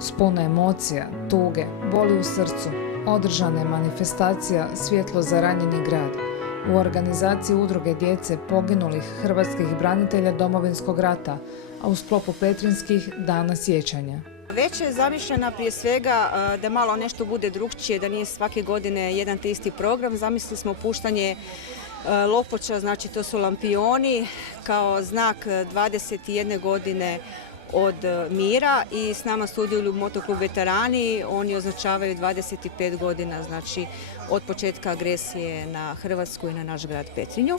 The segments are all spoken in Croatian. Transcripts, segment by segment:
S puno emocija, tuge, boli u srcu, održana je manifestacija Svjetlo za ranjeni grad u organizaciji Udruge djece poginulih hrvatskih branitelja Domovinskog rata, a u sklopu Petrinjskih dana sjećanja. Već je zamišljena prije svega da malo nešto bude drukčije, da nije svake godine jedan te isti program. Zamislili smo puštanje lopoča, znači to su lampioni, kao znak 21 godine od mira i s nama sudjeluju Motoklub veterani, oni označavaju 25 godina, znači od početka agresije na Hrvatsku i na naš grad Petrinju.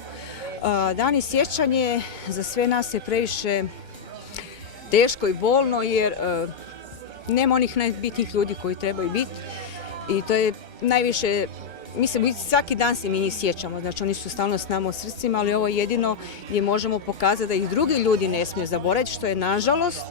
Dani sjećanje za sve nas je previše teško i bolno jer nema onih najbitnijih ljudi koji trebaju biti i to je najviše, mislim, svaki dan se mi njih sjećamo, znači oni su stalno s nama u srcima, ali ovo je jedino gdje možemo pokazati da ih drugi ljudi ne smiju zaboraviti, što je nažalost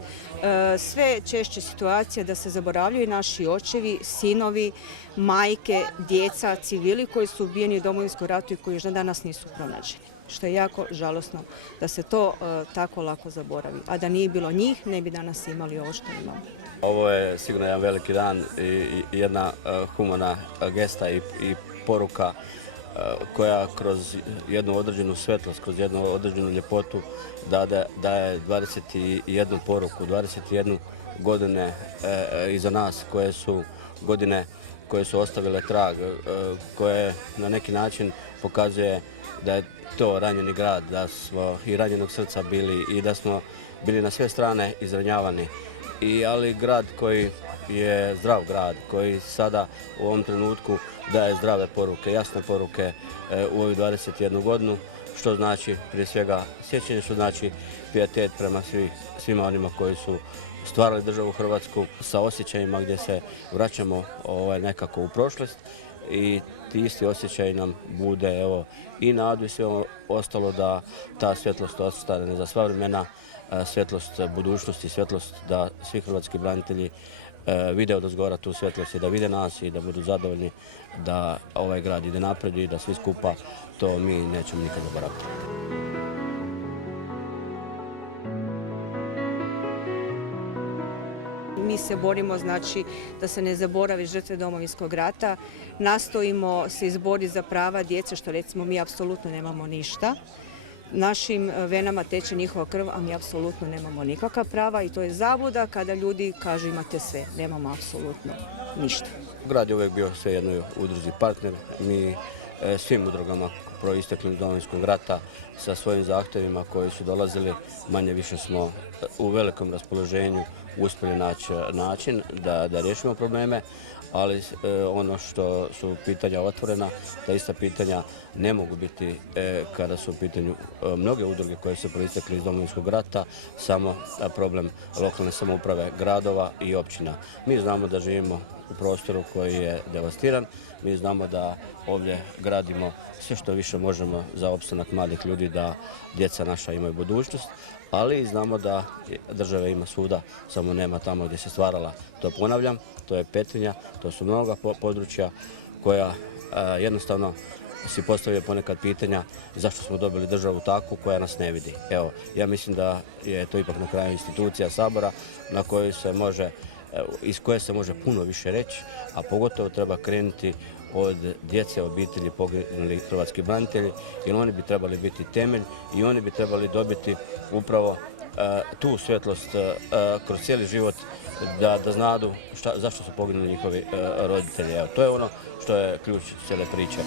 sve češće situacija da se zaboravljaju naši očevi, sinovi, majke, djeca, civili koji su ubijeni u Domovinskom ratu i koji još danas nisu pronađeni. Što je jako žalosno da se to tako lako zaboravi. A da nije bilo njih, ne bi danas imali ovo što imamo. Ovo je sigurno jedan veliki dan i jedna humana gesta i poruka koja kroz jednu određenu svetlost, kroz jednu određenu ljepotu daje 21 poruku, 21 godine iza nas koje su godine koje su ostavile trag, koje na neki način pokazuje da je to ranjeni grad, da smo i ranjenog srca bili i da smo bili na sve strane izranjavani. Ali grad koji je zdrav grad, koji sada u ovom trenutku daje zdrave poruke, jasne poruke u ovih 21 godinu, što znači prije svega sjećanje, što znači pijetet prema svima onima koji su stvarali državu Hrvatsku sa osjećajima gdje se vraćamo nekako u prošlost i ti isti osjećaj nam bude i nadu i sve ostalo da ta svjetlost ostane za sva vremena, svjetlost budućnosti, svjetlost da svi hrvatski branitelji vide odozgora tu svjetlost i da vide nas i da budu zadovoljni da ovaj grad ide naprijed i da svi skupa to mi nećemo nikad zaboraviti. Mi se borimo, znači, da se ne zaboravi žrtve Domovinskog rata. Nastojimo se izboriti za prava djece, što recimo mi apsolutno nemamo ništa. Našim venama teče njihova krv, a mi apsolutno nemamo nikakva prava i to je zabluda kada ljudi kažu imate sve. Nemamo apsolutno ništa. Grad je uvijek bio sve jednoj udruzi partner. Mi svim udrugama proisteklim iz Domovinskog rata sa svojim zahtjevima koji su dolazili, manje više smo u velikom raspoloženju uspjeli naći način da riješimo probleme, ali ono što su pitanja otvorena, ta ista pitanja ne mogu biti kada su u pitanju mnoge udruge koje su proistekli iz Domovinskog rata, samo problem lokalne samouprave, gradova i općina. Mi znamo da živimo u prostoru koji je devastiran, mi znamo da ovdje gradimo sve što više možemo za opstanak mladih ljudi, da djeca naša imaju budućnost, ali znamo da države ima svuda, samo nema tamo gdje se stvarala. To ponavljam, to je Petrinja, to su mnoga područja koja jednostavno si postavljaju ponekad pitanja zašto smo dobili državu takvu koja nas ne vidi. Evo, ja mislim da je to ipak na kraju institucija Sabora na kojoj se može, iz koje se može puno više reći, a pogotovo treba krenuti od djece, obitelji poginulih hrvatskih branitelji, jer oni bi trebali biti temelj i oni bi trebali dobiti upravo tu svjetlost kroz cijeli život da znadu zašto su poginuli njihovi roditelji. Evo, to je ono što je ključ cijele priče.